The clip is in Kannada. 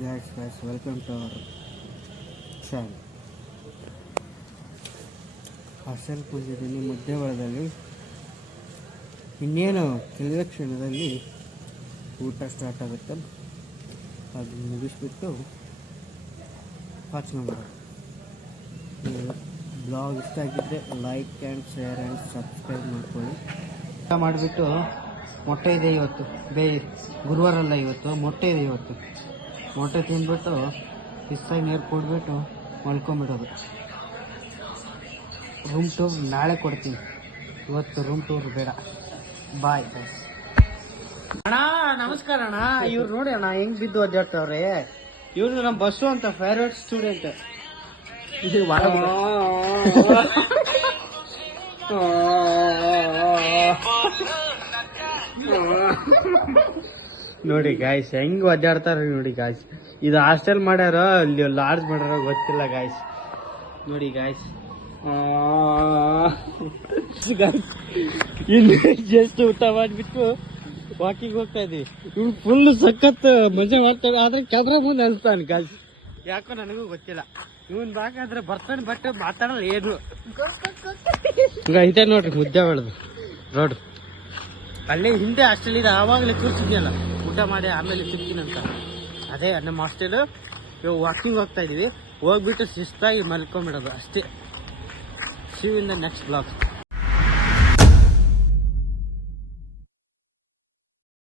guys, welcome to our channel. Hostel ಕೂತಿದ್ದೀನಿ ಮಧ್ಯವಾಳದಲ್ಲಿ. ಇನ್ನೇನು ಕೆಲವೇ ಕ್ಷಣದಲ್ಲಿ ಊಟ ಸ್ಟಾರ್ಟ್ ಆಗುತ್ತೆ. ಅದು ಮುಗಿಸ್ಬಿಟ್ಟು ವಾಚ್ ಮಾಡೋದು. ಬ್ಲಾಗ್ ಇಷ್ಟ ಆಗಿದ್ದರೆ like and share and subscribe ಮಾಡ್ಕೊಳ್ಳಿ. ಊಟ ಮಾಡಿಬಿಟ್ಟು ಮೊಟ್ಟೆ ಇದೆ ಇವತ್ತು, ಗುರುವಾರ ಅಲ್ಲ ಇವತ್ತು, ಮೊಟ್ಟೆ ಇದೆ ಇವತ್ತು. ಮೊಟ್ಟೆ ತಿಂದ್ಬಿಟ್ಟು ಬಿಸ್ಸಾಗಿ ನೀರು ಕುಡಿದ್ಬಿಟ್ಟು ಮಲ್ಕೊಂಬಿಡೋದು. ರೂಮ್ ಟೂರ್ ನಾಳೆ ಕೊಡ್ತೀನಿ, ಇವತ್ತು ರೂಮ್ ಟೂರ್ ಬೇಡ. ಬಾಯ್ ಅಣ್ಣ. ನಮಸ್ಕಾರ ಅಣ್ಣ. ಇವ್ರು ನೋಡಿ ಅಣ್ಣ ಹೆಂಗ್ ಬಿದ್ದು ಒದ್ದಾಡ್ತವ್ರೆ. ಇವ್ರು ನಮ್ಮ ಬಸ್ಸು ಅಂತ ಫೇವ್ರೇಟ್ ಸ್ಟೂಡೆಂಟ್. ನೋಡಿ ಗಾಯ್ಸ್ ಹೆಂಗ್ ಒದ್ದಾಡ್ತಾರ ನೋಡಿ ಗಾಯ್ಸ್. ಇದು ಹಾಸ್ಟೆಲ್ ಮಾಡ್ಯಾರ ಅಲ್ಲಿ ಲಾಡ್ಜ್ ಮಾಡ್ಯಾರ ಗೊತ್ತಿಲ್ಲ ಗಾಯ್ಸ್. ನೋಡಿ ಗಾಯ್ಸ್, ಇಲ್ಲಿ ಜಸ್ಟ್ ಊಟ ಮಾಡಿಬಿಟ್ಟು ವಾಕಿಂಗ್ ಹೋಗ್ತಾ ಇದೀವಿ. ಇವ್ ಫುಲ್ ಸಖತ್ ಮಜಾ ಮಾಡ್ತಾನೆ, ಆದ್ರೆ ಕ್ಯಾಮ್ರಾ ಮುಂದೆ ಅನ್ಸ್ತಾನೆ ಗಾಯ್ಸ್. ಯಾಕೋ ನನಗೂ ಗೊತ್ತಿಲ್ಲ. ಇವನ್ ಬಾಕಾದ್ರೆ ಬರ್ತಾನೆ ಬಟ್ ಮಾತಾಡಲ್ಲ ಏನು. ಇದೆ ನೋಡ್ರಿ ಮುದ್ದೆ ಬೆಳೆದು ರೋಡ್. ಅಲ್ಲೇ ಹಿಂದೆ ಹಾಸ್ಟೆಲ್ ಇದೆ, ಆವಾಗಲೇ ಕೂರ್ತಿದ್ಯಲ್ಲ ಊಟ ಮಾಡಿ ಆಮೇಲೆ ಸಿಗ್ತೀನಂತ. ಅದೇ ನಮ್ಮ ಹಾಸ್ಟೆಲ್. ಇವಾಗ ವಾಕಿಂಗ್ ಹೋಗ್ತಾ ಇದೀವಿ, ಹೋಗ್ಬಿಟ್ಟು ಶಿಸ್ತಾಗಿ ಮಲ್ಕೊಂಡ್ಬಿಡೋದು ಅಷ್ಟೇ. See you in the next vlog.